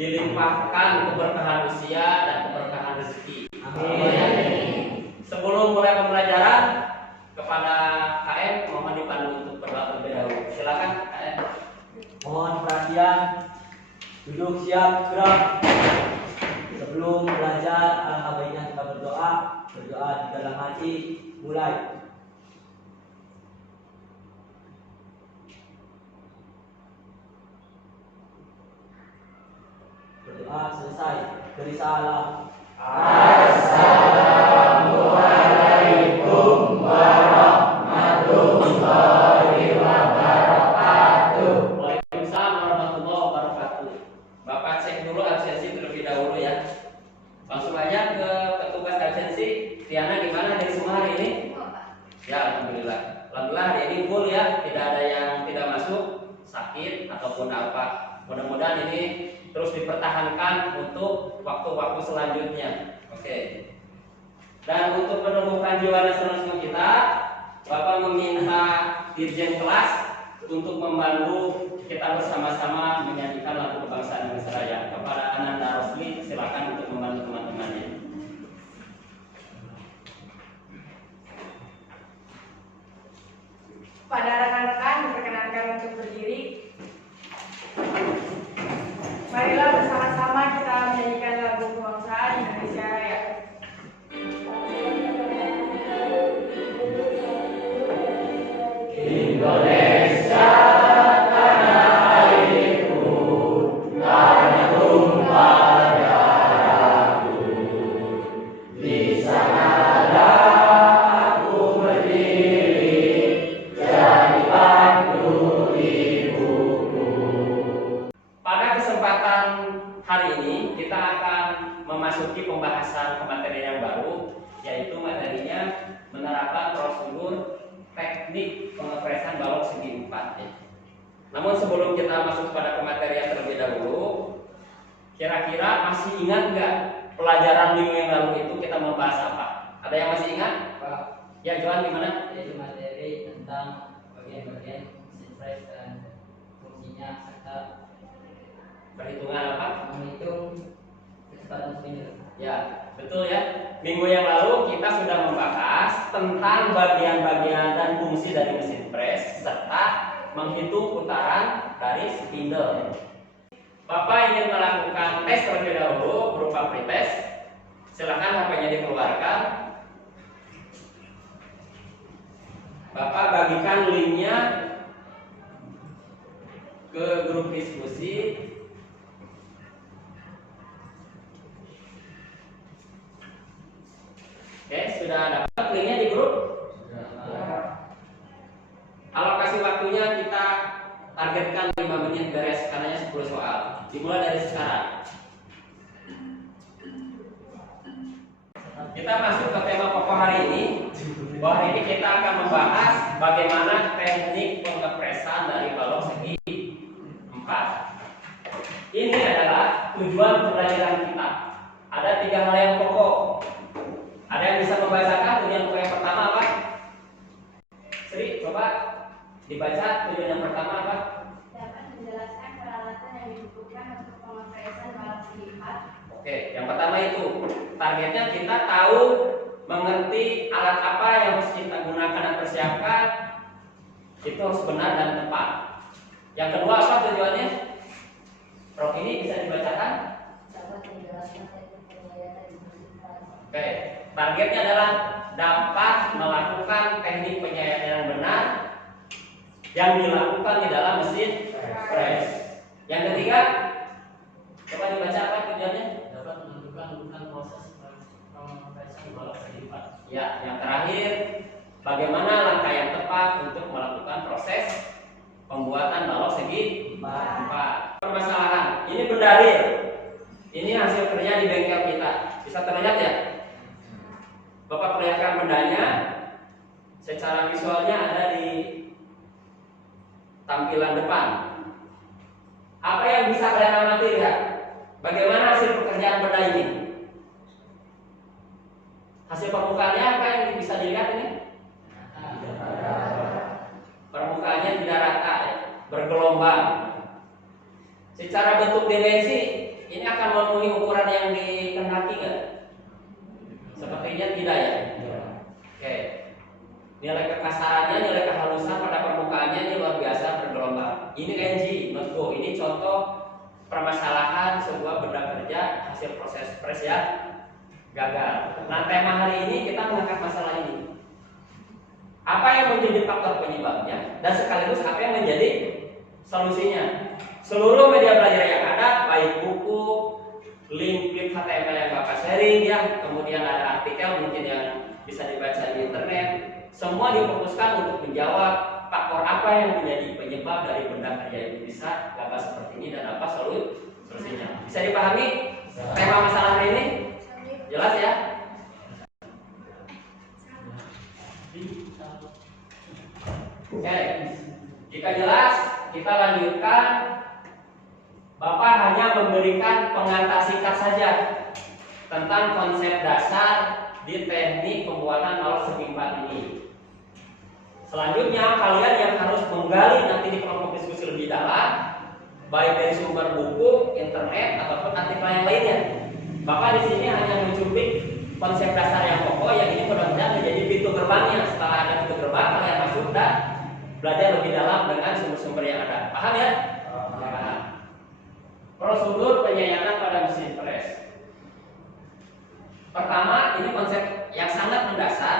dilimpahkan keberkahan usia dan keberkahan rezeki. Amin. Sebelum mulai pembelajaran, kepada KM mohon dipandu untuk berdoa terlebih dahulu. Silakan KM. Mohon perhatian, duduk siap gerak. Sebelum belajar, alangkah baiknya kita berdoa di dalam hati. Mulai. Berdoa selesai. Beri salam. Assalamualaikum warahmatullahi wabarakatuh. Waalaikumsalam warahmatullahi wabarakatuh. Bapak cek dulu absensi terlebih dahulu ya. Langsung aja ke petugas absensi. Tiana gimana dari semua hari ini? Ya, alhamdulillah. Alhamdulillah hari ini full ya, tidak ada yang tidak masuk, sakit ataupun apa. Mudah-mudahan ini terus dipertahankan untuk waktu-waktu selanjutnya. Oke. Dan untuk menumbuhkan jiwa nasionalisme kita, Bapak meminta dirjen kelas untuk membantu kita bersama-sama menyanyikan lagu kebangsaan Indonesia Raya. Kepada Ananda Rosli, silakan untuk membantu teman-temannya. Pada rekan-rekan diperkenankan untuk berdiri. Marilah bersama-sama kita menyanyikan lagu kebangsaan Indonesia Raya. Indonesia tanah airku, tanah tumpah darahku. Di sanalah aku berdiri, jadi pandu ibuku. Pada kesempatan hari ini kita akan memasuki pembahasan materi yang baru, yaitu materinya menerapkan prosedur teknik pengepresan balok segi 4 ya. Namun sebelum kita masuk pada pematerian terlebih dahulu, kira-kira masih ingat nggak pelajaran minggu yang lalu itu kita membahas apa? Ada yang masih ingat? Pak, Ya, Johan gimana? yaitu materi tentang bagian-bagian mesin pres dan fungsinya serta Perhitungan apa? menghitung kecepatan spindle. Ya, betul ya. Minggu yang lalu kita sudah membahas tentang bagian-bagian dan fungsi dari mesin pres serta menghitung putaran dari spindle. Bapak ingin melakukan tes terlebih dahulu berupa pretest. Silakan HP-nya dikeluarkan. Bapak bagikan linknya ke grup diskusi. Oke, sudah dapat linknya di grup? Alokasi waktunya kita targetkan 5 menit beres, karenanya 10 soal. Dimulai dari sekarang. Kita masuk ke tema pokok hari ini. Bahwa hari ini kita akan membahas bagaimana teknik pengepresan dari balok segi 4. Ini adalah tujuan pembelajaran kita. Ada 3 hal yang pokok. Ada yang bisa membacakan tujuan pokok yang pertama apa? Sri, coba dibaca tujuan yang pertama apa? Dapat menjelaskan peralatan yang dibutuhkan untuk pengepresan balok segi 4. Oke, yang pertama itu targetnya kita tahu mengerti alat apa yang harus kita gunakan dan persiapkan, itu harus benar dan tepat. Yang kedua apa tujuannya? Rok ini bisa dibacakan? Dapat menjelaskan teknik pengepresan di mesin pres. Oke, targetnya adalah dapat melakukan teknik penyaringan yang benar yang dilakukan di dalam mesin pres. Yang ketiga, coba dibaca apa tujuannya? Dapat menentukan urutan proses pengepresan balok segi 4. Ya, yang terakhir, bagaimana langkah yang tepat untuk melakukan proses pembuatan balok segi 4. Permasalahan, ini berdalil. Ini hasil kerja di bengkel kita. Bisa terlihat ya? Bapak perlihatkan bendanya. Secara visualnya ada di tampilan depan. Apa yang bisa kalian amati lihat? Bagaimana hasil pekerjaan benda ini? Hasil permukaannya apa yang bisa dilihat ini? Permukaannya tidak rata ya, bergelombang. Secara bentuk dimensi ini akan memenuhi ukuran yang dikehendaki nggak? Sepertinya tidak ya. Oke. Nilai kekasarannya, nilai kehalusan pada permukaannya ini luar biasa bergelombang. Ini NG, not go. Ini contoh permasalahan sebuah benda kerja hasil proses press yang gagal. Nah, tema hari ini kita mengangkat masalah ini. Apa yang menjadi faktor penyebabnya dan sekaligus apa yang menjadi solusinya. Seluruh media belajar yang ada, baik buku, link HTML yang Bapak sharing ya, kemudian ada artikel mungkin yang bisa dibaca di internet, semua difokuskan untuk menjawab faktor apa yang menjadi penyebab dari benda kerja itu bisa gagal seperti ini dan apa solusinya. Bisa dipahami tema masalah hari ini? Jelas ya? Oke, jika jelas kita lanjutkan. Bapak hanya memberikan pengantar singkat saja tentang konsep dasar di teknik pembuatan alat segi 4 ini. Selanjutnya kalian yang harus menggali nanti di kelompok diskusi lebih dalam, baik dari sumber buku, internet ataupun artikel yang lainnya. Bapak di sini hanya mencubit konsep dasar yang pokok yang ini mudah-mudahan menjadi pintu gerbangnya. Setelah ada pintu gerbang, kalian masuk dan belajar lebih dalam dengan sumber-sumber yang ada. Paham ya? Paham. Prosedur penyayatan pada mesin press. Pertama, ini konsep yang sangat mendasar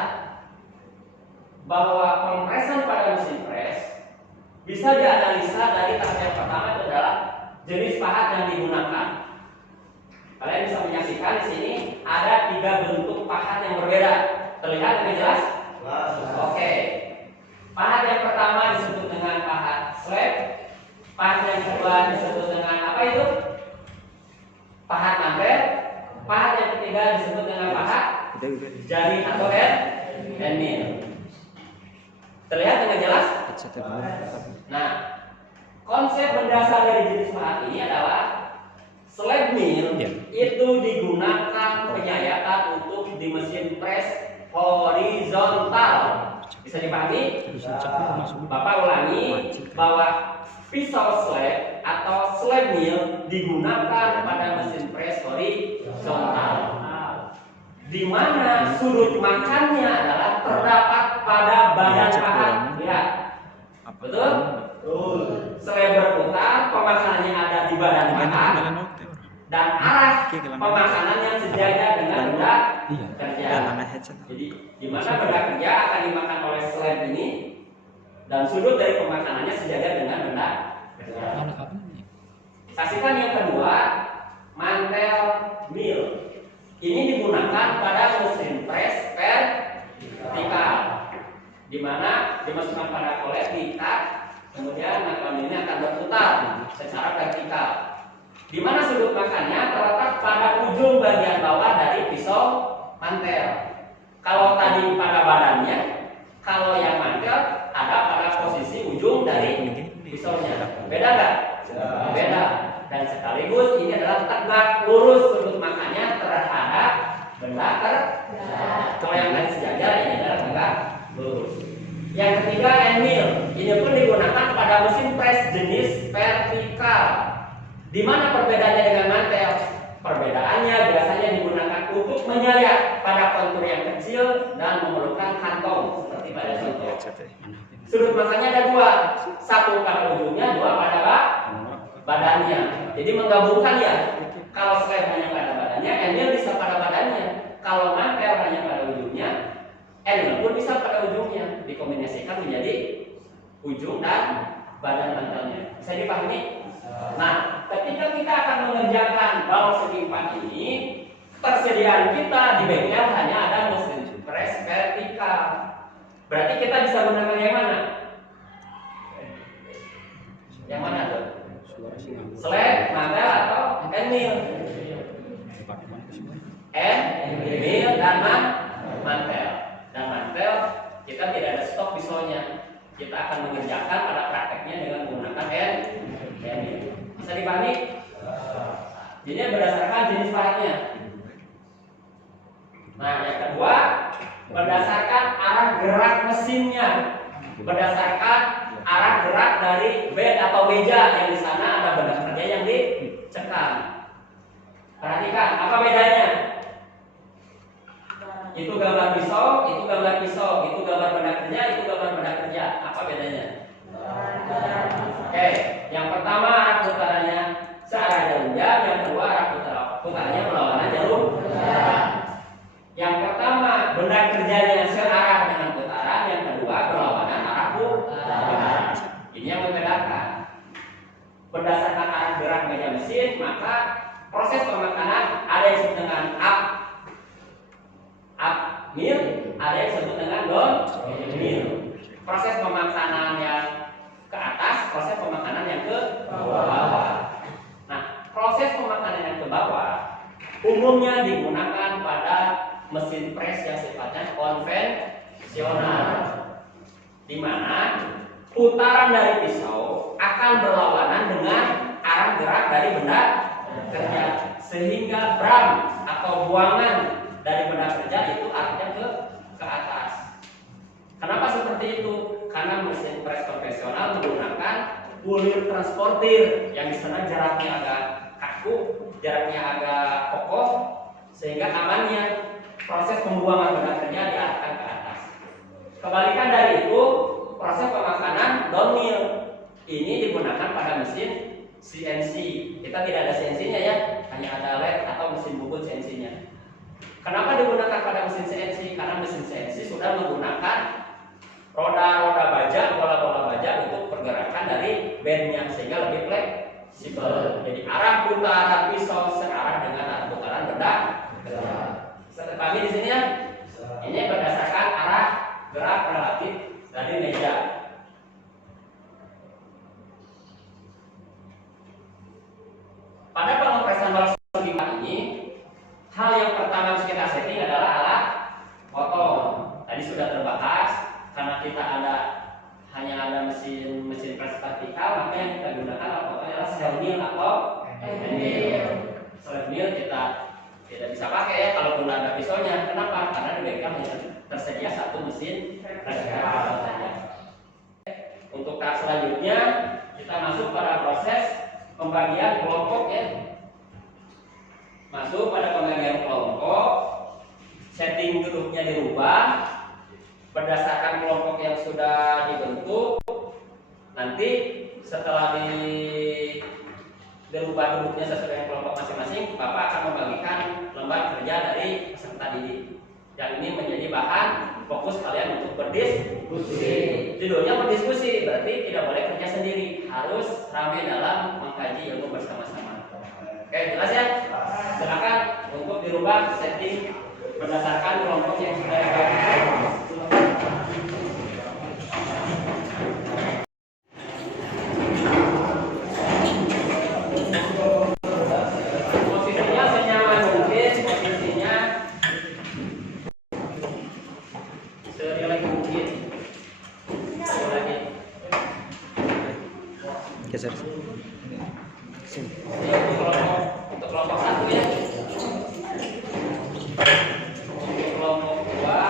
bahwa kompresan pada mesin press bisa dianalisa dari tahap yang pertama itu adalah jenis pahat yang digunakan. Kalian bisa menyaksikan di sini ada 3 bentuk pahat yang berbeda. Terlihat dengan jelas? Oke. Pahat yang pertama disebut dengan pahat slab. Pahat yang kedua disebut dengan apa itu? Pahat mantel. Pahat yang ketiga disebut dengan pahat jari atau end mill. Terlihat dengan jelas? Nah, konsep mendasar dari jenis pahat ini adalah slab mill itu digunakan penyayatan untuk di mesin press horizontal. Bisa dipahami? Bapak ulangi bahwa pisau slab atau slab mill digunakan pada mesin press horizontal, di mana sudut makannya adalah terdapat pada badan pahat. Lihat, betul? Slab berputar, pemakanannya ada di badan pahat, dan arah pemakanannya sejajar dengan benda kerja. Jadi, di mana benda kerja akan dimakan oleh slab ini, dan sudut dari pemakanannya sejajar dengan benda kerja. Saksikan yang kedua, mantel mill. Ini digunakan pada mesin press vertikal, di mana dimasukkan pada kolet diikat, kemudian mantel ini akan berputar secara vertikal. Di mana sudut makannya terletak pada ujung bagian bawah dari pisau mantel. Kalau tadi pada badannya, kalau yang mantel ada pada posisi ujung dari pisaunya. Beda nggak? Beda. Dan sekaligus ini adalah tegak lurus sudut makannya terhadap benda kerja. Kalau yang lain sejajar, ini adalah tegak lurus. Yang ketiga, end mill. Ini pun digunakan pada mesin press jenis vertikal. Di mana perbedaannya dengan mantel? Perbedaannya biasanya digunakan untuk menyayat pada kontur yang kecil dan memerlukan kantong seperti pada contoh. Sudut makannya ada 2, satu pada ujungnya, 2 pada badannya. Jadi menggabungkan ya. Kalau slab hanya pada badannya, end mill bisa pada badannya. Kalau mantel hanya pada ujungnya, end mill pun bisa pada ujungnya. Dikombinasikan menjadi ujung dan badan mantelnya. Bisa dipahami? Nah, ketika kita akan mengerjakan balok segi 4 ini, persediaan kita di bengkel hanya ada mesin press vertikal. Berarti kita bisa gunakan yang mana? Yang mana tuh? Slab, mantel atau end mill? End mill dan mantel. Dan mantel kita tidak ada stok pisaunya. Kita akan mengerjakan pada prakteknya dengan menggunakan end mill. Bisa dipahami? Jadi berdasarkan jenis pahatnya. Nah, yang kedua, berdasarkan arah gerak mesinnya, berdasarkan arah gerak dari bed atau meja yang di sana ada benda kerja yang dicekam. Perhatikan, apa bedanya? Itu gambar pisau, itu gambar pisau, itu gambar benda kerja, itu gambar benda kerja. Apa bedanya? Oke, yang pertama arah putarannya searah jarum jam, yang kedua arah putarannya berlawanan jarum. Yang pertama benda kerjanya searah dengan putaran, yang kedua berlawanan arah putaran. Ini yang membedakan. Berdasarkan arah gerak meja mesin, maka proses pemakanan ada yang disebut dengan up mill, ada yang disebut dengan down mill. Proses pemakanan yang ke atas, proses pemakanan yang ke bawah. Nah, proses pemakanan yang ke bawah umumnya digunakan pada mesin pres yang sifatnya konvensional, di mana putaran dari pisau akan berlawanan dengan arah gerak dari benda kerja, sehingga bram atau buangan dari benda kerja itu arahnya ke atas. Kenapa seperti itu? Karena mesin pres konvensional menggunakan bulir transportir yang di sana jaraknya agak kaku, jaraknya agak kokoh, sehingga amannya proses pembuangan benda kerja diarahkan ke atas. Kebalikan dari itu, proses pemakanan downmill ini digunakan pada mesin CNC. Kita tidak ada CNC-nya ya, hanya ada LED atau mesin bubut CNC-nya. Kenapa digunakan pada mesin CNC? Karena mesin CNC sudah menggunakan roda-roda baja, bola-bola baja untuk pergerakan dari bandnya, sehingga lebih fleksibel. Jadi arah putaran pisau searah dengan arah putaran benda. Bisa terpahami di sini ya? Ini berdasarkan arah gerak relatif dari meja. Pada pengepresan balas segi ini, hal yang pertama harus kita setting adalah alat potong. Tadi sudah terbahas, karena kita hanya ada mesin pres vertikal, maka yang kita gunakan alat potong adalah slave mill atau hand mill. Slave mill kita tidak bisa pakai ya kalau belum ada pisaunya. Kenapa? Karena di bengkel tersedia satu mesin vertikal saja. Untuk tahap selanjutnya kita masuk pada proses pembagian kelompok ya. Masuk pada pembagian kelompok, setting grupnya dirubah berdasarkan kelompok yang sudah dibentuk. Nanti setelah dirubah grupnya sesuai dengan kelompok masing-masing, Bapak akan membagikan lembar kerja dari peserta didik. Yang ini menjadi bahan fokus kalian untuk berdiskusi. Judulnya berdiskusi, berarti tidak boleh kerja sendiri, harus ramai dalam mengkaji ilmu bersama-sama. Oke, jelas ya? Silakan untuk dirubah setting berdasarkan kelompok yang sudah dibagikan. Posisinya senyaman mungkin, posisinya serileks mungkin. Sekali lagi. Geser. Ini untuk kelompok satu ya. Untuk kelompok dua,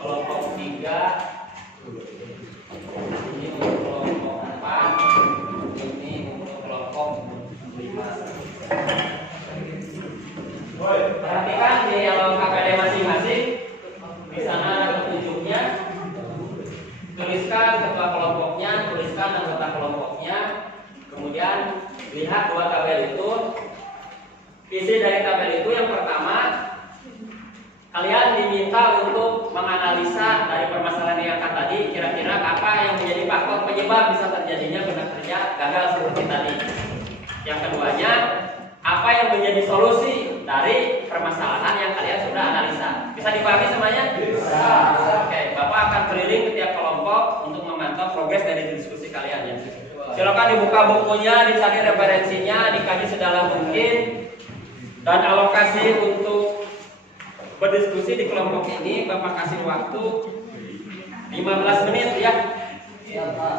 kelompok tiga, ini untuk kelompok empat, ini untuk kelompok lima. Perhatikan di dalam KKD masing-masing, di sana ada petunjuknya. Tuliskan ketua kelompoknya, tuliskan anggota kelompoknya, kemudian lihat dua tabel itu. Isi dari tabel itu yang pertama, kalian diminta untuk menganalisa dari permasalahan yang akan tadi, kira-kira apa yang menjadi faktor penyebab bisa terjadinya benda kerja gagal seperti tadi. Yang keduanya, apa yang menjadi solusi dari permasalahan yang kalian sudah analisa. Bisa dipahami semuanya? Bisa. Oke, Bapak akan keliling ke tiap kelompok untuk memantau progres dari diskusi kalian ya. Silakan dibuka bukunya, dicari referensinya, dikaji sedalam mungkin. Dan alokasi untuk berdiskusi di kelompok ini Bapak kasih waktu 15 menit ya.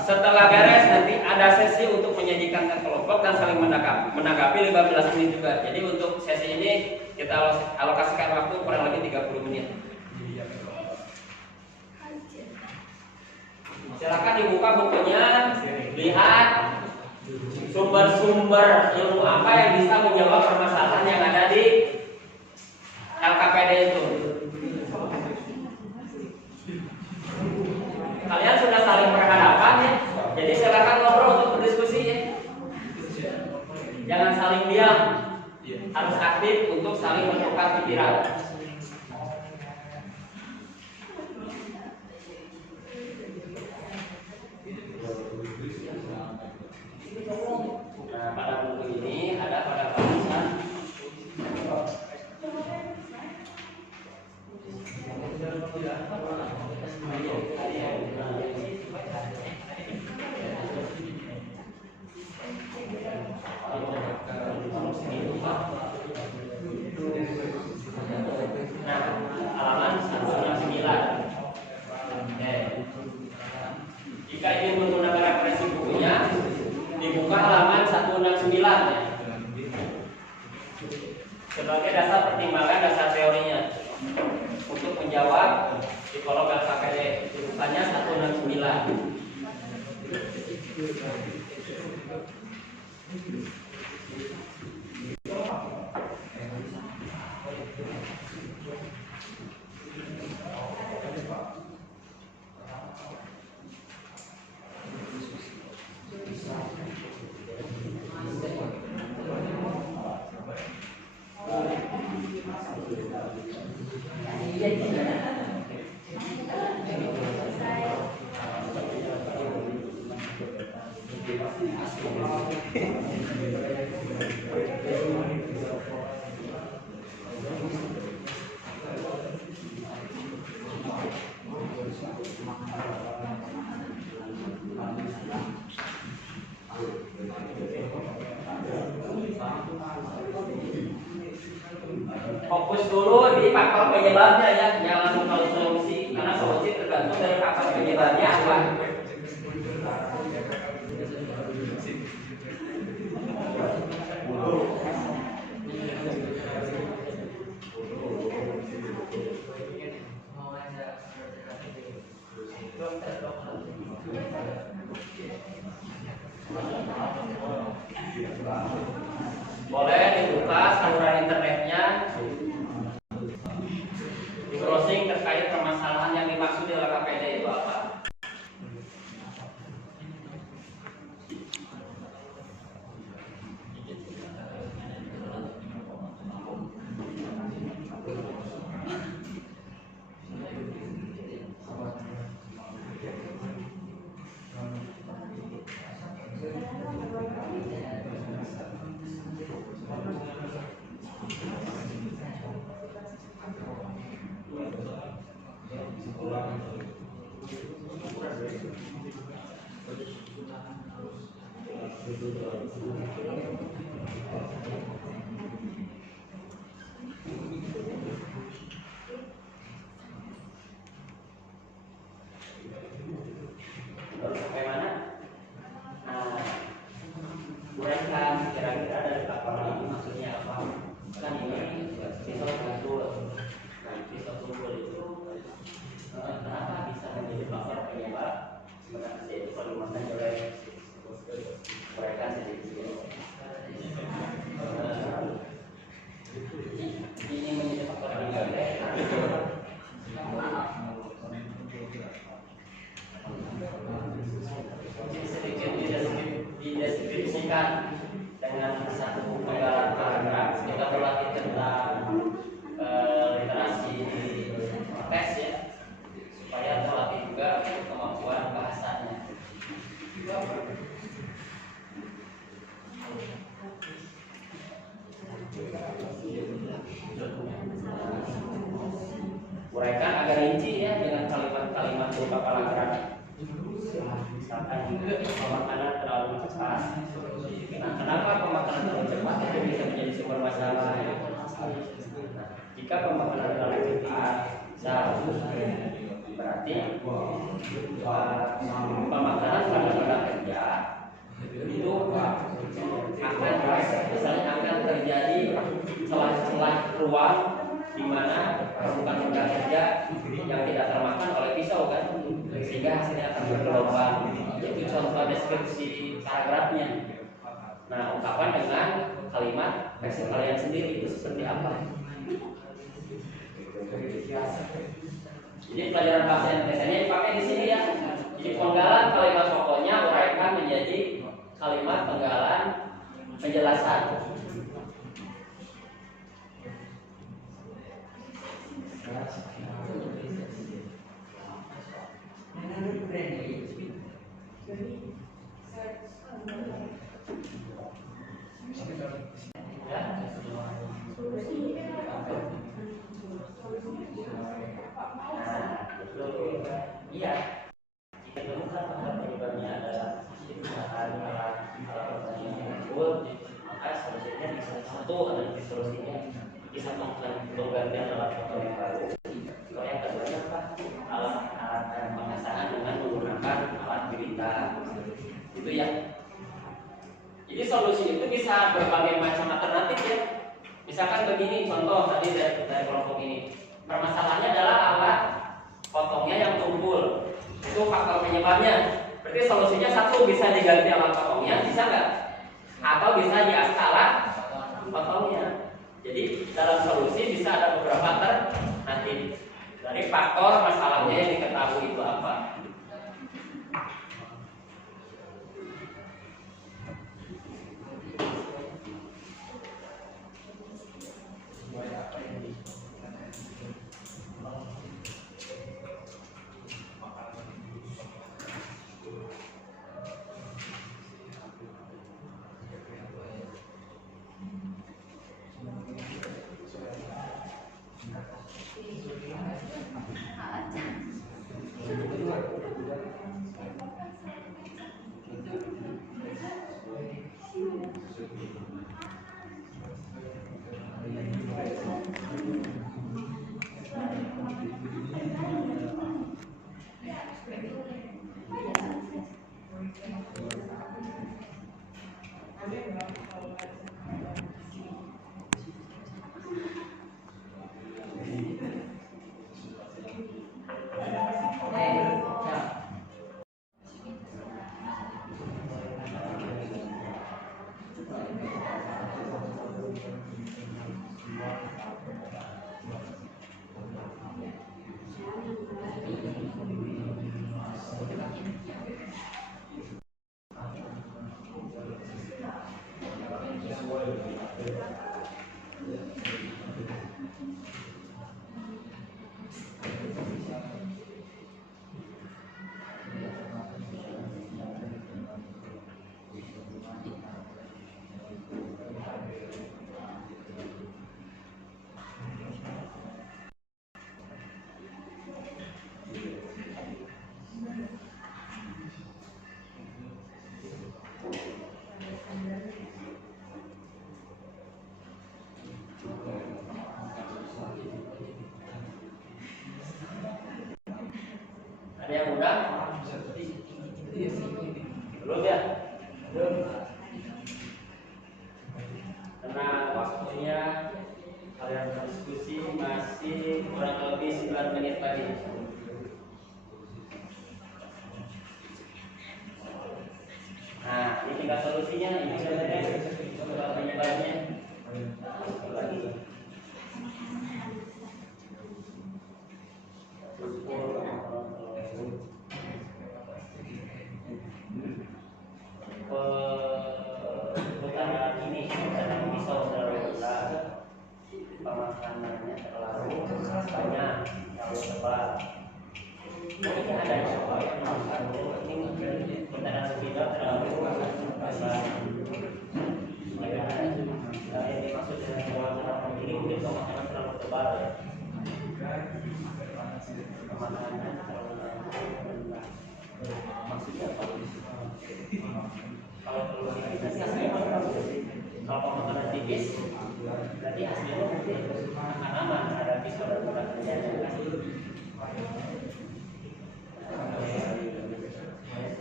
Setelah beres nanti ada sesi untuk menyajikan ke kelompok dan saling menanggapi 15 menit juga. Jadi untuk sesi ini kita alokasikan waktu kurang lebih 30 menit. Silakan dibuka bukunya, lihat sumber-sumber ilmu apa yang bisa menjawab permasalahan yang ada di LKPD itu. Kalian sudah saling berhadapan ya, jadi silakan ngobrol untuk berdiskusi ya. Jangan saling diam, harus aktif untuk saling bertukar pikiran. Nah, pada buku ini ada pada batasan halaman 169. Jika ingin menggunakan referensi bukunya, dibuka halaman 169 ya. Sebagai dasar pertimbangan dasar teorinya untuk menjawab di kolom LKPD, bukannya 169. Fokus dulu di faktor penyebabnya ya, jangan langsung kalau solusi, karena solusi tergantung dari faktor penyebabnya apa. Boleh dibuka saluran internetnya, di browsing terkait permasalahan yang dimaksud di LKPD itu apa. Baru sampai mana? Nah, uraikan kira-kira dari laporan ini maksudnya apa? Kan ini pisau tumpul. Nah, pisau tumpul itu kenapa bisa menjadi faktor penyebab? Sebenarnya itu kalimatnya jelek. Uraikan sedikit. Ini menjadi faktor penyebab. Sedikit dideskripsikan dengan satu penggalan paragraf. Kita berlatih tentang literasi teks ya, supaya terlatih juga kemampuan bahasanya. Uraikan agar rinci ya dengan kalimat-kalimat berupa paragraf. Misalkan pemakanan terlalu cepat. Nah, kenapa pemakanan terlalu cepat itu bisa menjadi sumber masalah? Nah, jika pemakanan terlalu cepat, berarti pemakanan pada kerja itu akan terjadi celah-celah ruang di mana permukaan benda kerja yang tidak termakan oleh pisau kan, sehingga hasilnya akan bergelombang. Itu contoh deskripsi paragrafnya. Nah, ungkapan dengan kalimat versi kalian sendiri itu seperti apa? Jadi pelajaran bahasa Indonesia ini dipakai di sini ya. Jadi penggalan kalimat pokoknya uraikan menjadi kalimat penggalan penjelasan. Iya, jika ditemukan pada penyebabnya adalah penggunaan alat pertanian yang tersebut, maka solusinya bisa satu adalah solusinya bisa penggantian alat foto yang baru. Kalau yang keduanya apa? Alat pengesahan dengan menggunakan alat militer. Itu ya. Jadi solusi itu bisa berbagai macam alternatif ya. Misalkan begini contoh tadi dari kelompok ini. Permasalahannya adalah alat potongnya yang tumpul. Itu faktor penyebabnya. Berarti solusinya satu bisa diganti alat potongnya, bisa nggak? Atau bisa diangkat alat potongnya. Jadi dalam solusi bisa ada beberapa alternatif dari faktor masalahnya yang diketahui itu apa. Ada yang mudah? Belum ya? Belum. Karena waktunya kalian diskusi masih kurang lebih 9 menit lagi. Nah, ini tinggal solusinya. Ini sebenarnya penyebabnya. Lagi. Putaran ini putaran pisau terlalu berat, pemakanannya terlalu banyak, terlalu tebal. Ini ada coba yang makan ini putaran tidak terlalu besar. Yang dimaksud dengan pemakanan ini mungkin pemakanan terlalu tebal ya. Pemakanannya terlalu rendah. Maksudnya apa? Kalau telur tipis hasilnya apa? Kalau makanan tipis berarti hasilnya mungkin aman, ada pisau dan beratnya.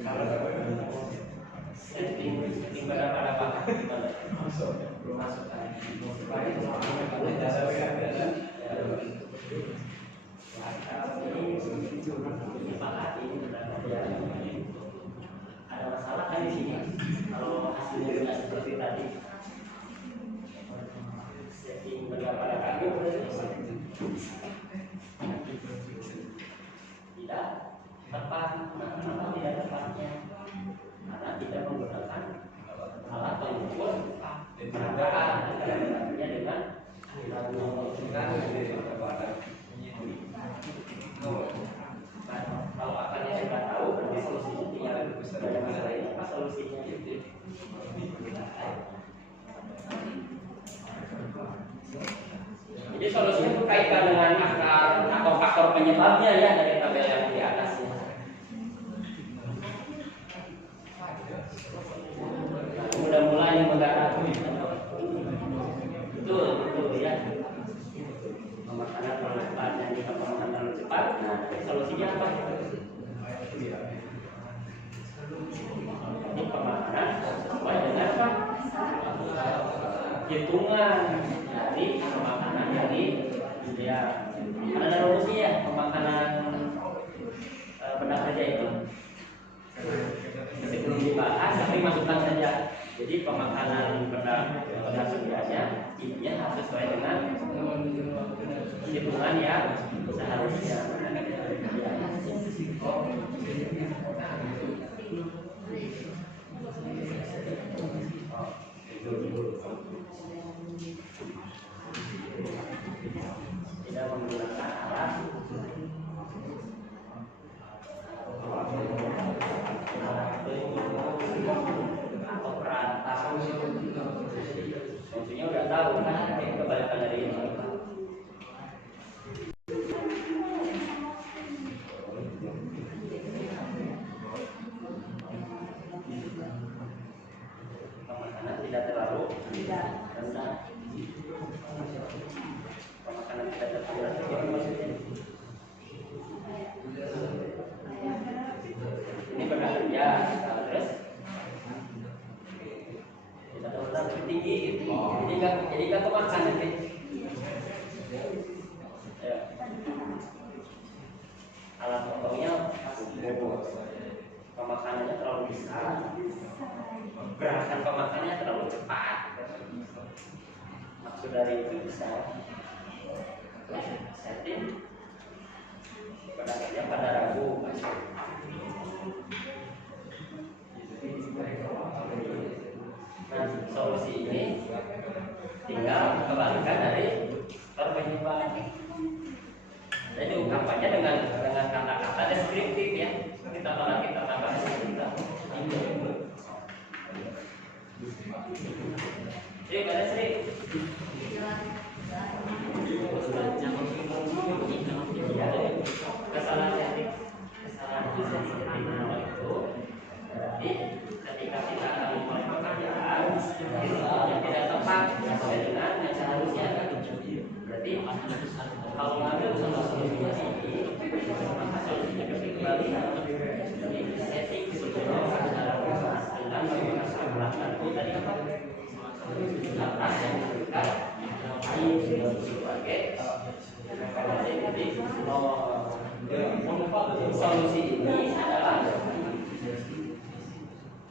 Kalau setting pada apa? Masuk. Ini ada masalah. salah kan di sini. Kalau hasilnya tidak seperti tadi, setting benda pada kaku tidak tepat. Kenapa tidak tepatnya? Karena tidak menggunakan alat pengukur peragaan antara dengan kalau akarnya sudah tahu, berarti solusinya tinggal ada masalah ini apa solusinya? Jadi solusinya itu kaitan dengan akar atau faktor penyebabnya ya dari tabel yang di atasnya. Nah, mulai mendarat betul ya. Pemakanan terlalu cepat dan jika pemakanan terlalu cepat, nah solusinya apa? Ini pemakanan sesuai dengan apa? Hitungan dari pemakanan dari ya ada rumusnya ya pemakanan benda kerja itu. Sebelum dibahas, tapi masukkan saja. Jadi pemakanan benda kerjanya intinya harus sesuai dengan hitungan yang seharusnya. Tidak menggunakan alat atau perantara. Maksudnya udah tahu kan kebalikan dari ini. Pemakanan tidak terlalu rendah. Pemakanan tidak terlalu rendah maksudnya. Ini benda kerja, terus kita terlalu tinggi gitu. Jadi nggak kemakan nanti. Ya. Alat potongnya pemakanannya terlalu besar, gerakan pemakanannya terlalu cepat. Maksud dari itu bisa setting pada kerja pada ragu. Nah, solusi ini tinggal kebalikan dari penyebab. Jadi ungkapannya dengan kata-kata deskriptif ya. Kita tambah kita. Jadi pada Sri. Kesalahan setting itu berarti ketika kita akan memulai pekerjaan yang tidak tepat sesuai dengan yang seharusnya kan. Berarti kalau mengambil solusinya ini, maka solusinya kembali dari setting sebelum dalam proses dengan menggunakan peralatan tadi apa? Atas yang diberikan sebagai jadi solusi ini adalah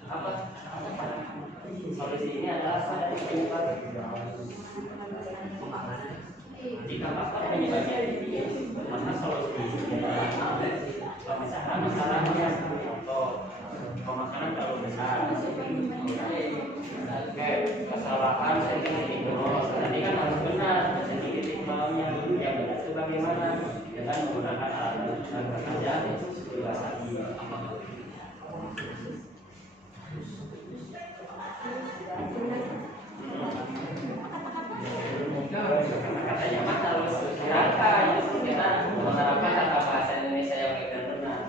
apa? Solusi ini adalah pada penyebab. Jika faktor penyebabnya tinggi, maka solusi pemisahan masalahnya atau pemakanan terlalu besar. Oke, kesalahan setting tadi kan harus benar titik maunya yang benar itu bagaimana dengan menggunakan alat kerja dewasa. Katanya mah harus dirangkai, justru kita menerapkan kata bahasa Indonesia yang baik dan benar.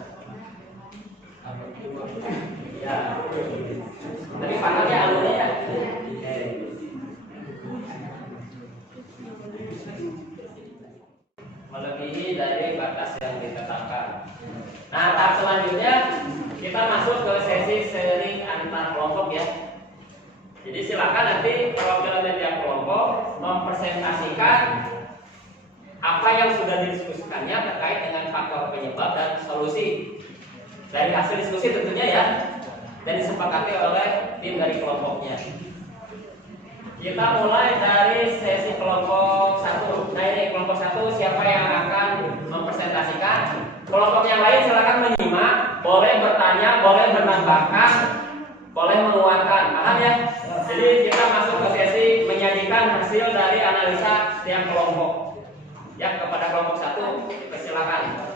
Ya, tapi pahamnya alurnya ya. Melebihi dari batas yang ditetapkan. Nah, tahap selanjutnya kita masuk ke sesi sharing antar kelompok ya. Jadi silakan nanti perwakilan dari tiap kelompok mempresentasikan apa yang sudah didiskusikannya terkait dengan faktor penyebab dan solusi. Dari hasil diskusi tentunya ya. dan disepakati oleh tim dari kelompoknya. Kita mulai dari sesi kelompok 1. Nah ini kelompok 1 siapa yang akan mempresentasikan? Kelompok yang lain silakan menyimak, boleh bertanya, boleh menambahkan, boleh menguatkan. Paham ya? Jadi kita masuk ke sesi menyajikan hasil dari analisa setiap kelompok. Ya, kepada kelompok 1 silakan.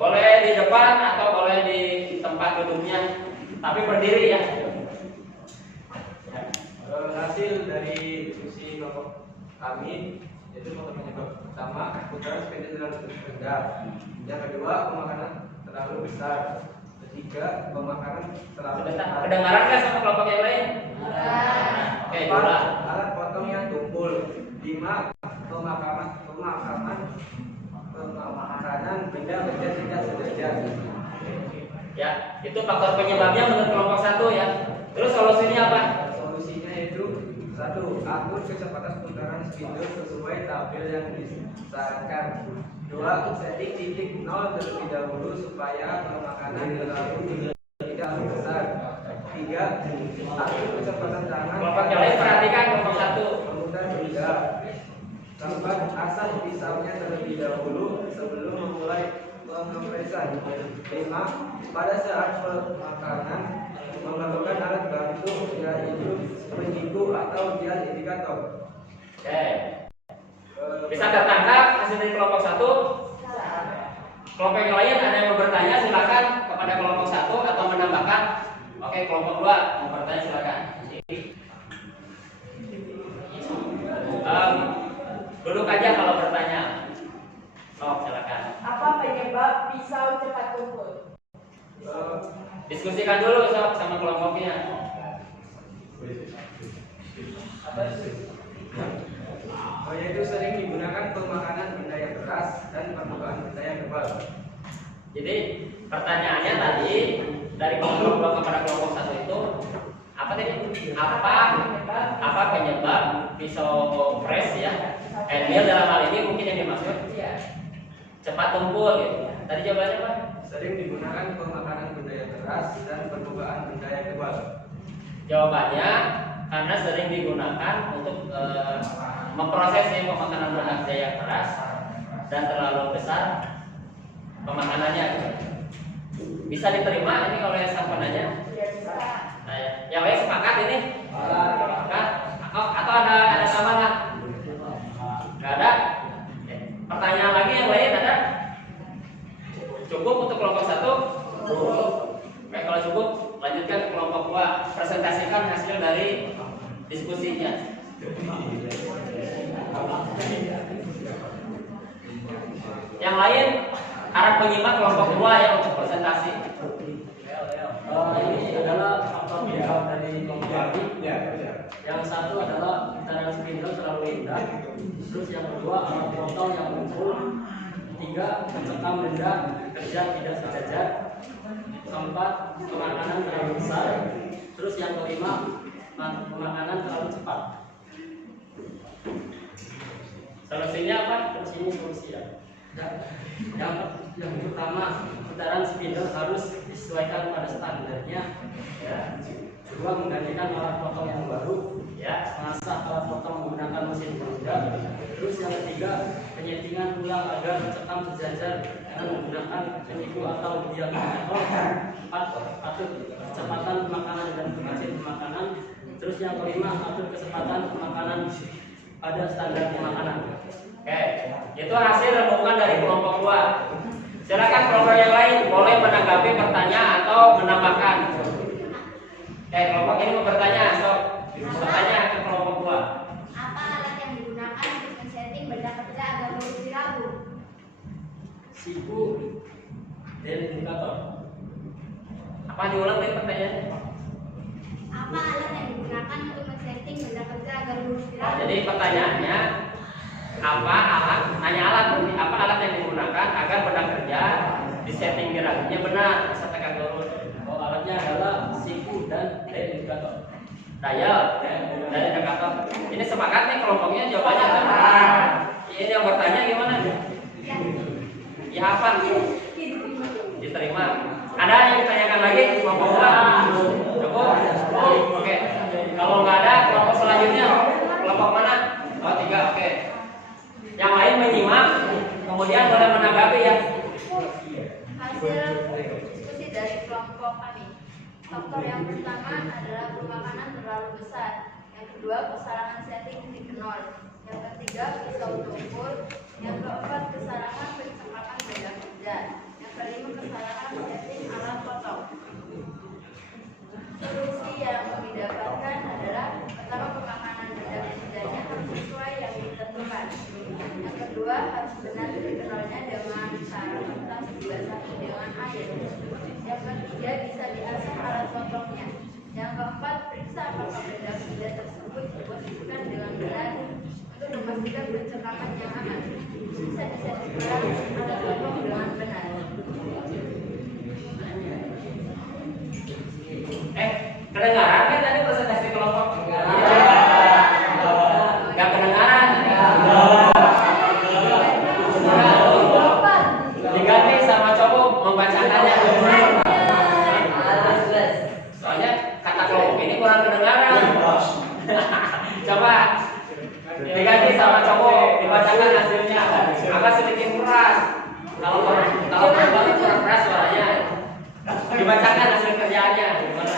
Boleh di depan atau boleh di tempat duduknya, tapi berdiri ya. Hasil dari diskusi kelompok kami yaitu faktor penyebab pertama putaran sepeda terlalu rendah, yang kedua pemakanan terlalu besar, ketiga pemakanan terlalu besar. Kedengaran nggak sama kelompok yang lain? Oke, dua. Alat potong yang tumpul, 5 pemakanan benda kerja tidak sejajar. Ya, itu faktor penyebabnya menurut kelompok 1 ya. Terus solusinya apa? Solusinya yaitu 1. Atur kecepatan putaran spidol sesuai tabel yang disarankan. 2. Setting titik 0 terlebih dahulu supaya pemakanan terlalu tidak besar. 3. Atur kecepatan tangan. Kelompok yang lain perhatikan kelompok 1. Memutar benda. 4. Asah pisaunya terlebih dahulu sebelum memulai pengepresan. 5. Pada saat pemakanan memerlukan alat bantu yaitu penyiku atau dial indikator. Oke. Bisa tertangkap hasil dari kelompok 1? Kelompok yang lain ada yang mau bertanya silakan kepada kelompok 1 atau menambahkan. Oke, kelompok 2 mau bertanya silakan. Duduk aja kalau bertanya. Oh, silakan. Apa penyebab pisau cepat tumpul? Diskusikan dulu sob sama kelompoknya. Yaitu sering digunakan pemakanan benda yang keras dan permukaan benda yang tebal. Jadi pertanyaannya tadi dari kelompok 2 kepada kelompok 1 itu apa tadi? Apa penyebab pisau press ya? Emil dalam hal ini mungkin yang dimaksud cepat tumpul gitu. Tadi jawabannya apa? Sering digunakan pemakanan benda yang keras dan permukaan benda yang tebal. Jawabannya karena sering digunakan untuk memproses pemakanan benda yang keras dan terlalu besar pemakanannya. Bisa diterima ini oleh sang penanya? Nah, yang lain sepakat ini? Sepakat? Atau ada tambahan? Nggak ada? Pertanyaan lagi yang lain ada? Cukup untuk kelompok 1? Oke, kalau cukup lanjutkan ke kelompok 2. Presentasikan hasil dari diskusinya. Yang lain harap menyimak kelompok 2 ya untuk presentasi. Ini adalah faktor penyebab dari kelompok kami. Yang satu adalah putaran spidol terlalu rendah. Terus yang kedua alat potong yang tumpul. 3. Mencekam benda kerja tidak sejajar. 4. Pemakanan terlalu besar. Terus yang kelima pemakanan terlalu cepat. Solusinya apa? Terus ini solusi ya. Yang pertama putaran spidol harus disesuaikan pada standarnya. Ya. Kedua, menggantikan alat potong yang baru. Ya. Mengasah alat potong menggunakan mesin berbeda. Terus yang ketiga, penyetingan ulang agar mencekam sejajar dengan menggunakan penyiku atau dial indikator. 4. Atur kecepatan pemakanan dan mesin pemakanan. Terus yang kelima, atur kecepatan pemakanan pada standar pemakanan. Oke, itu hasil renungan dari kelompok 2. Silakan kelompok yang lain boleh menanggapi pertanyaan atau menambahkan. Oke, kelompok ini mau bertanya, so bertanya ke kelompok 2. Apa alat yang digunakan untuk men-setting benda kerja agar lurus di lambung? Siku dan indikator. Apa diulang tadi pertanyaannya? Apa alat yang digunakan untuk men-setting benda kerja agar lurus di Oh, lambung? jadi pertanyaannya apa alat yang digunakan agar benda kerja disetting gerakannya benar bisa tegak lurus. Oh, alatnya adalah siku dan indikator. Dial dari indikator. Ini sepakat nih kelompoknya jawabannya kan? Ini yang bertanya gimana? Ya apa? Diterima. Ada yang ditanyakan lagi kelompok 2? Cukup? Oke. Kalau nggak ada kelompok selanjutnya, kelompok mana? Oh 3, oke. Yang lain menyimak, kemudian boleh menanggapi ya. Hasil diskusi dari kelompok kami. Faktor yang pertama adalah pemakanan terlalu besar. Yang kedua, kesalahan setting titik nol. Yang ketiga, pisau tumpul. Yang keempat, kesalahan pencekapan benda kerja. Yang kelima, kesalahan setting alat potong. Solusi yang didapatkan adalah pertama, pemakanan benda kerjanya harus sesuai yang ditentukan. Yang kedua, harus benar titik nolnya dengan cara tas dibasahi dengan air. Yang ketiga, bisa diasah alat potongnya. Yang keempat, periksa apakah benda kerja tersebut diposisikan dengan benar untuk memastikan pencekapan yang aman. Bisa disetting ulang alat potong dengan benar. Kedengaran kan tadi presentasi kelompok? Nggak kedengaran? Diganti sama cowok membacakannya. Soalnya kata kelompok ini kurang kedengaran. Coba diganti sama cowok dibacakan hasilnya. Agak sedikit keras. Kalau banget kurang keras suaranya. Dibacakan hasil kerjaannya. Gimana?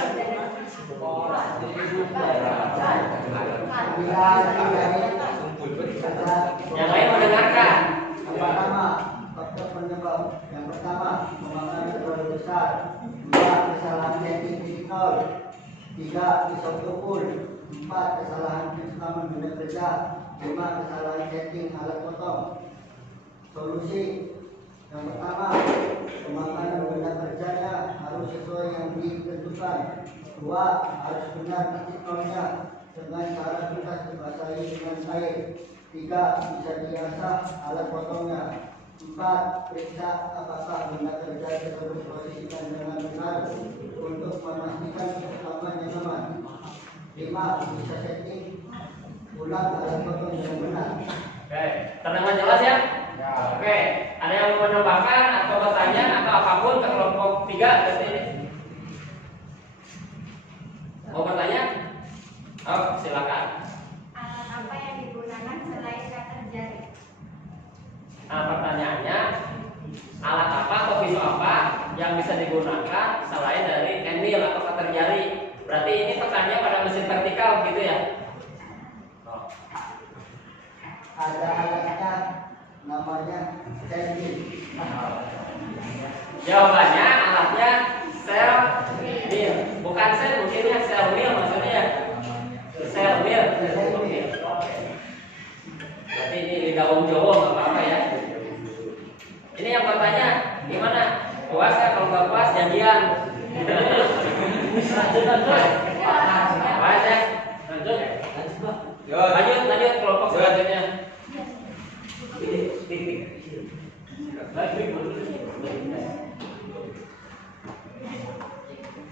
Yang lain mendengarkan. Faktor penyebab. Yang pertama, pemakanan terlalu besar. 2, kesalahan setting titik nol. 3, pisau tumpul. 4, kesalahan pencekapan benda kerja. 5, kesalahan setting alat potong. Solusi. Yang pertama, pemakanan benda kerjanya harus sesuai yang ditentukan. 2, harus benar titik nolnya dengan cara tuntas dibasahi dengan air. 3, bisa diasah alat potongnya. 4, periksa apakah benda kerja tersebut diposisikan dengan benar untuk memastikan pencekapan yang aman. 5, bisa setting ulang alat potong yang benar. Oke, terdengar jelas ya? Oke, ada yang mau menambahkan atau bertanya atau apapun ke kelompok 3 di sini? Mau bertanya? Oh, silakan. Alat apa yang digunakan selain cutter jari? Nah, pertanyaannya, alat apa atau pisau apa yang bisa digunakan selain dari handmill atau cutter jari? Berarti ini tekannya pada mesin vertikal gitu ya? Oh. Ada alatnya namanya setting. Jawabannya alatnya sel mill, bukan sel mungkin ya, sel mill maksudnya ya. Sel mill. Berarti ini lidah Jawa nggak apa-apa ya. Ini yang bertanya gimana? Puas ya? Kalau nggak puas janjian. Puas ya? Lanjut kelompok selanjutnya.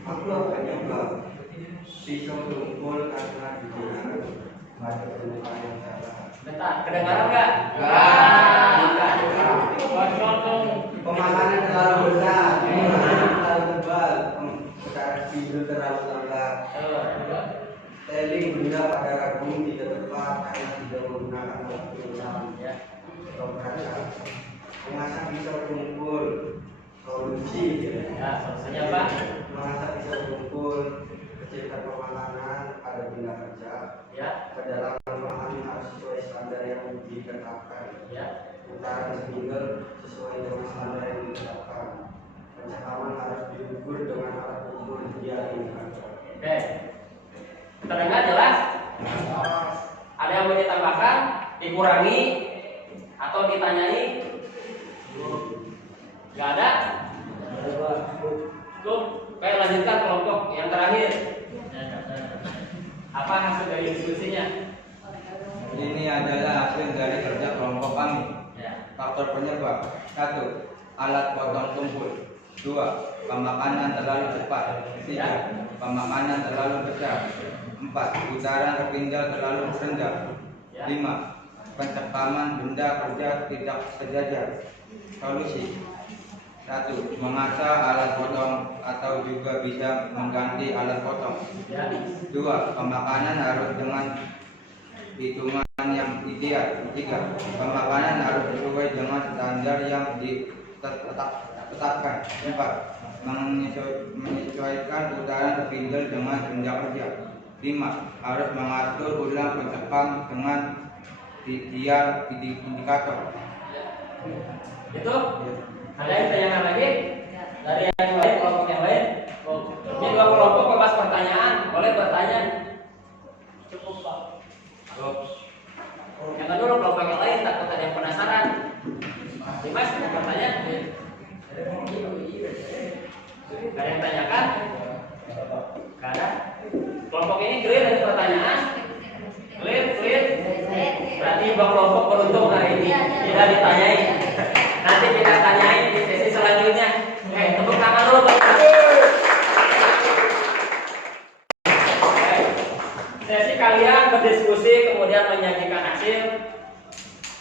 Faktor penyebab pisau tumpul karena digunakan pada penyebab yang salah. Bentar, kedengaran nggak? Pemakanan terlalu besar, pemakanan terlalu tebal, sekarang spidol terlalu lambat. Teling benda pada ragum tidak tepat karena tidak menggunakan waktu ulang. Mengasah pisau tumpul. Solusi. Ya, solusinya apa? Mengasah pisau tumpul, kecilkan pemakanan pada benda kerja. Ya. Kedalaman pemakanan harus sesuai standar yang ditetapkan. Ya. Putaran spidol sesuai dengan standar yang ditetapkan. Pencekapan harus diukur dengan alat ukur jari. Oke. Terdengar jelas? Ada yang mau ditambahkan, dikurangi, atau ditanyai? Gak ada? Cukup. Oke, lanjutkan kelompok yang terakhir. Apa hasil dari diskusinya? Ini adalah hasil dari kerja kelompok kami. Ya. Faktor penyebab: 1. Alat potong tumpul. 2. Pemakanan terlalu cepat. 3. Pemakanan terlalu besar. 4. Putaran kepinggal terlalu rendah. 5. Pencekaman benda kerja tidak sejajar. Solusi: 1. Mengasah alat potong atau juga bisa mengganti alat potong. 2. Pemakanan harus dengan hitungan yang ideal. 3. Pemakanan harus sesuai dengan standar yang ditetapkan. 4. Menyesuaikan putaran spidol dengan rendah kerja. 5. Harus mengatur ulang pencekam dengan dial indikator. Itu ada yang tanyakan lagi dari yang lain, kelompok yang lain. Ini dua kelompok bebas pertanyaan, boleh bertanya. Cukup Pak. Yang kedua kelompok yang lain takut ada yang penasaran. Dimas mau bertanya? Ada yang tanyakan? Gak ada. Kelompok ini clear dari pertanyaan? Clear? Berarti dua kelompok beruntung hari ini tidak ditanyai. Nanti kita tanyain di sesi selanjutnya. Tepuk tangan dulu Pak. Sesi kalian berdiskusi kemudian menyajikan hasil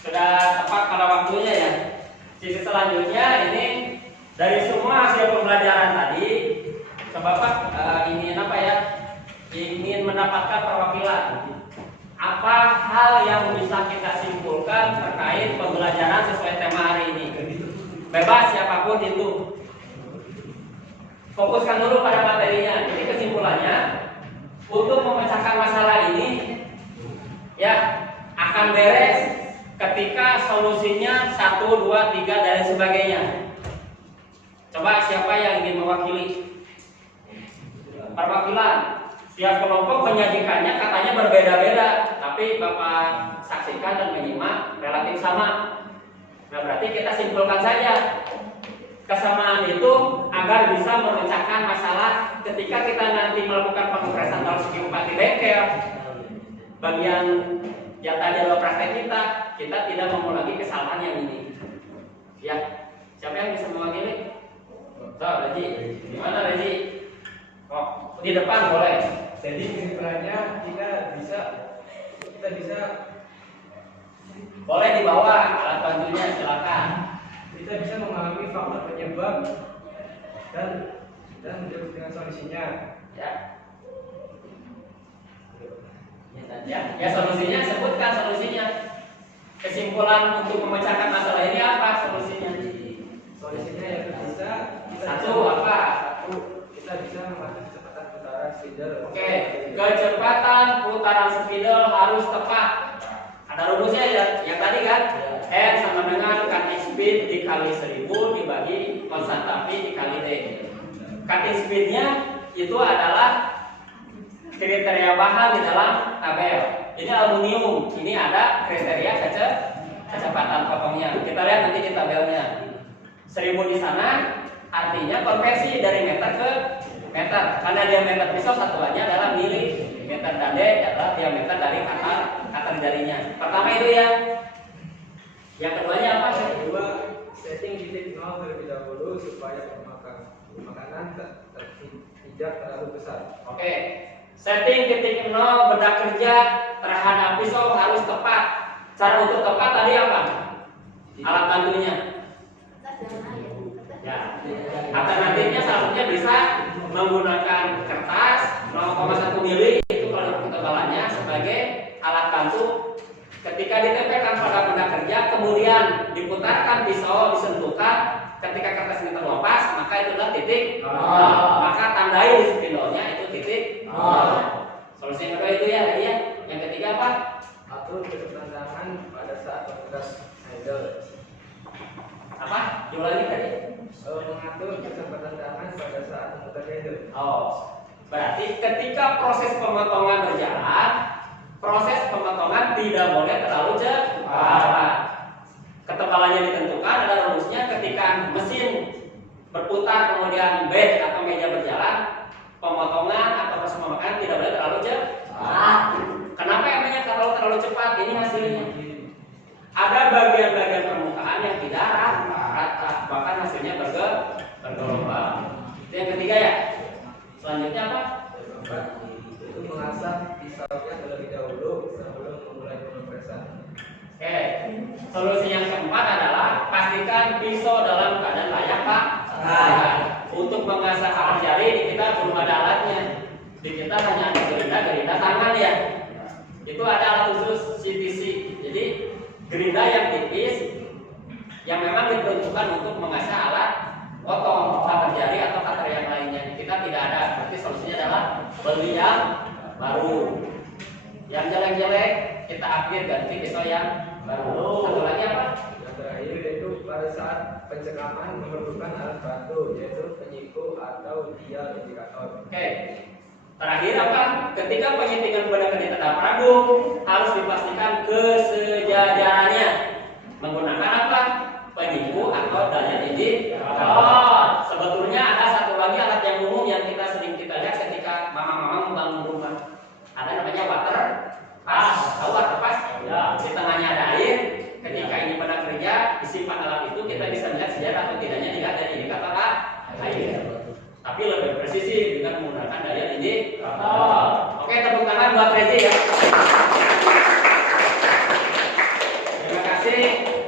sudah tepat pada waktunya ya. Sesi selanjutnya ini dari semua hasil pembelajaran tadi, Bapak ingin mendapatkan perwakilan. Apa hal yang bisa kita simpulkan terkait pembelajaran sesuai tema hari ini? Bebas siapapun itu. Fokuskan dulu pada materinya. Jadi kesimpulannya, untuk memecahkan masalah ini ya akan beres ketika solusinya 1, 2, 3 dan sebagainya. Coba siapa yang ingin mewakili? Perwakilan. Setiap kelompok menyajikannya katanya berbeda-beda, tapi Bapak saksikan dan menyimak relatif sama. Nah, berarti kita simpulkan saja kesamaan itu agar bisa memecahkan masalah ketika kita nanti melakukan pengepresan tahun segi 4 di bengkel. Bagian yang tadi adalah praktek kita tidak mengulangi kesalahan yang ini. Ya, siapa yang bisa mewakili? Reji, gimana Reji? Oh, di depan boleh. Jadi kesimpulannya kita bisa boleh di bawah alat bantunya silakan. Kita bisa memahami faktor penyebab dan menjawab dengan solusinya. Ya solusinya sebutkan solusinya. Kesimpulan untuk memecahkan masalah ini apa solusinya? Solusinya yang bisa kita bisa mengatur kecepatan putaran spidol. Oke, kecepatan putaran spidol harus tepat. Ada rumusnya ya, yang tadi kan? N sama dengan cutting speed dikali 1000 dibagi konstanta P dikali D. Cutting speednya itu adalah kriteria bahan di dalam tabel. Ini aluminium, ini ada kriteria kecepatan potongnya. Kita lihat nanti di tabelnya. 1000 di sana artinya konversi dari meter ke meter. Karena diameter pisau satuannya adalah milimeter dan D adalah diameter dari akar jarinya. Pertama itu ya. Yang keduanya apa? Yang kedua, setting titik 0 terlebih dahulu supaya pemakanan tidak terlalu besar. Oke. Setting titik 0 benda kerja terhadap pisau harus tepat. Cara untuk tepat tadi apa? Alat bantunya. Ya. Alternatifnya selanjutnya bisa menggunakan kertas 0,1 mili itu kalau ketebalannya sebagai alat bantu. Ketika ditempelkan pada benda kerja, kemudian diputarkan pisau, disentuhkan. Ketika kertas ini terlepas, maka itulah titik 0. Maka tandai di spidolnya itu titik 0. Solusi yang kedua itu ya, tadi ya. Yang ketiga apa? Atur kecepatan tangan pada saat memegang handle. Apa? Diulangi tadi. Mengatur kecepatan tangan pada saat memegang handle. Berarti ketika proses pemotongan berjalan, proses pemotongan tidak boleh terlalu cepat. Ketebalannya ditentukan, ada rumusnya. Ketika mesin berputar kemudian bed atau meja berjalan, pemotongan atau proses pemakanan tidak boleh terlalu cepat. Kenapa emangnya terlalu cepat? Ini hasilnya. Ada bagian-bagian permukaan yang tidak rata, bahkan hasilnya bergelombang. Itu yang ketiga ya. Selanjutnya apa? Itu mengasah pisaunya terlebih dahulu sebelum memulai pengepresan. Oke. Solusi yang keempat adalah pastikan pisau dalam keadaan layak pakai. Untuk mengasah alat jari kita belum ada alatnya. Di kita hanya ada gerinda tangan ya. Itu ada alat khusus CTC. Jadi gerinda yang tipis yang memang diperuntukkan untuk mengasah alat potong, cutter jari atau cutter yang lainnya. Kita tidak ada. Berarti solusinya adalah beli yang baru. Yang jelek-jelek kita akhir ganti pisau yang baru. Satu lagi apa? Yang terakhir yaitu pada saat pencekaman memerlukan alat bantu, yaitu penyiku atau dial indikator. Oke. Terakhir apa? Ketika penyetingan menggunakan data peradup harus dipastikan kesejajarannya. Menggunakan apa? Penyiku atau daya indikator. Sebetulnya ada satu lagi alat yang umum yang kita sering kita lihat ketika mama-mama membangun rumah. Ada namanya water pas. Tahu water pas? Ya. Di tengahnya ada air. Ketika ini pada kerja, disimpan alat itu kita bisa melihat sejarah atau tidaknya dilihat dari indikator air. Tapi lebih presisi dengan menggunakan daya indikator. Oke, tepuk tangan buat Rezi ya. Terima kasih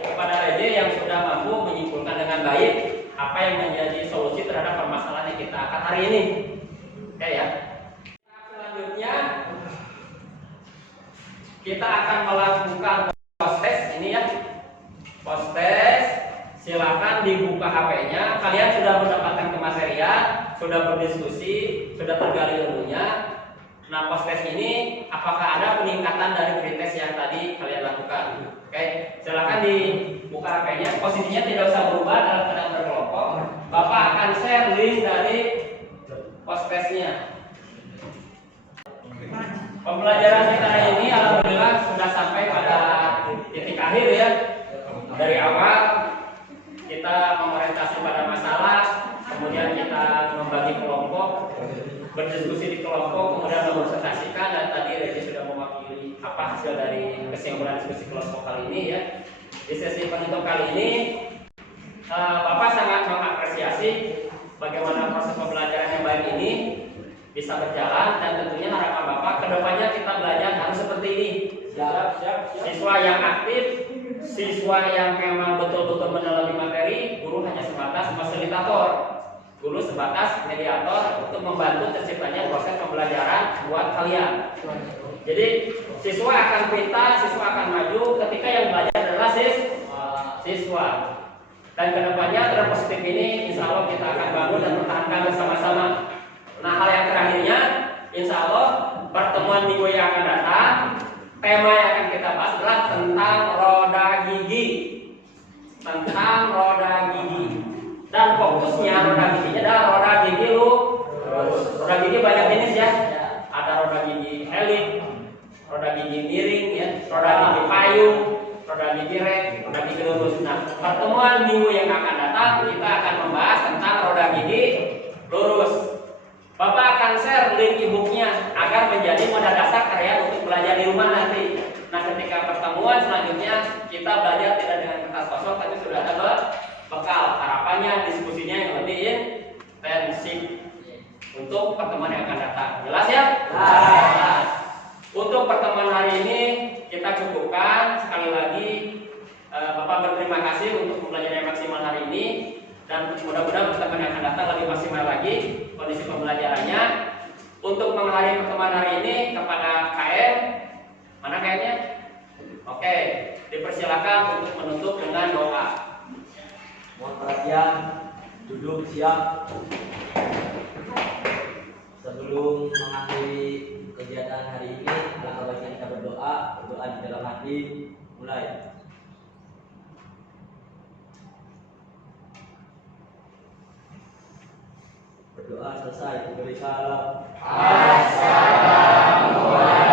kepada Rezi yang sudah mampu menyimpulkan dengan baik apa yang menjadi solusi terhadap permasalahan yang kita angkat hari ini. Oke ya. Selanjutnya kita akan melakukan post-test ini ya. Post-test, silakan dibuka HP-nya. Kalian sudah mendapatkan kematerian, sudah berdiskusi, sudah tergali ilmunya. Nah, post-test ini apakah ada peningkatan dari pretest yang tadi kalian lakukan? Oke, silakan dibuka HP-nya. Posisinya tidak usah berubah dalam keadaan berkelompok. Bapak akan share link dari post-testnya. Pembelajaran kita hari ini alhamdulillah sudah sampai pada titik akhir ya. Dari awal kita mengorientasi pada masalah, kemudian kita membagi kelompok, berdiskusi di kelompok, kemudian mempresentasikan, dan tadi Rezi sudah mewakili apa hasil dari kesimpulan diskusi kelompok kali ini ya. Di sesi penutup kali ini Bapak sangat mengapresiasi bagaimana proses pembelajaran yang baik ini bisa berjalan, dan tentunya harapan Bapak kedepannya kita belajar harus seperti ini. Siswa yang aktif, siswa yang memang betul-betul mendalami materi, guru hanya sebatas fasilitator, guru sebatas mediator untuk membantu terciptanya proses pembelajaran buat kalian. Jadi siswa akan pintar, siswa akan maju ketika yang belajar adalah siswa. Dan kedepannya tren positif ini insya Allah kita akan bangun dan pertahankan bersama-sama. Nah, hal yang terakhirnya, insya Allah pertemuan minggu yang akan datang, tema yang akan kita bahas adalah tentang roda gigi. Tentang roda gigi. Dan fokusnya roda giginya adalah roda gigi lurus. Roda gigi banyak jenis ya. Ada roda gigi elit, roda gigi miring ya, roda gigi payung, roda gigi rek, roda gigi lurus. Nah, pertemuan minggu yang akan datang kita akan membahas tentang roda gigi lurus. Bapak akan share link e-booknya agar menjadi modal dasar kalian untuk belajar di rumah nanti. Nah, ketika pertemuan selanjutnya kita belajar tidak dengan kertas kosong, tapi sudah ada bekal. Harapannya diskusinya yang lebih intensif untuk pertemuan yang akan datang. Jelas ya? Jelas. Untuk pertemuan hari ini kita cukupkan. Sekali lagi Bapak berterima kasih untuk pembelajaran yang maksimal hari ini. Dan mudah-mudahan pertemuan yang akan datang lebih maksimal lagi kondisi pembelajarannya. Untuk mengakhiri pertemuan hari ini kepada KM, mana KM-nya? Oke, dipersilakan untuk menutup dengan doa. Mohon perhatian, duduk siap. Sebelum mengakhiri kegiatan hari ini, alangkah baiknya kita berdoa di dalam hati. Mulai. Berdoa selesai, beri salam. Assalamualaikum.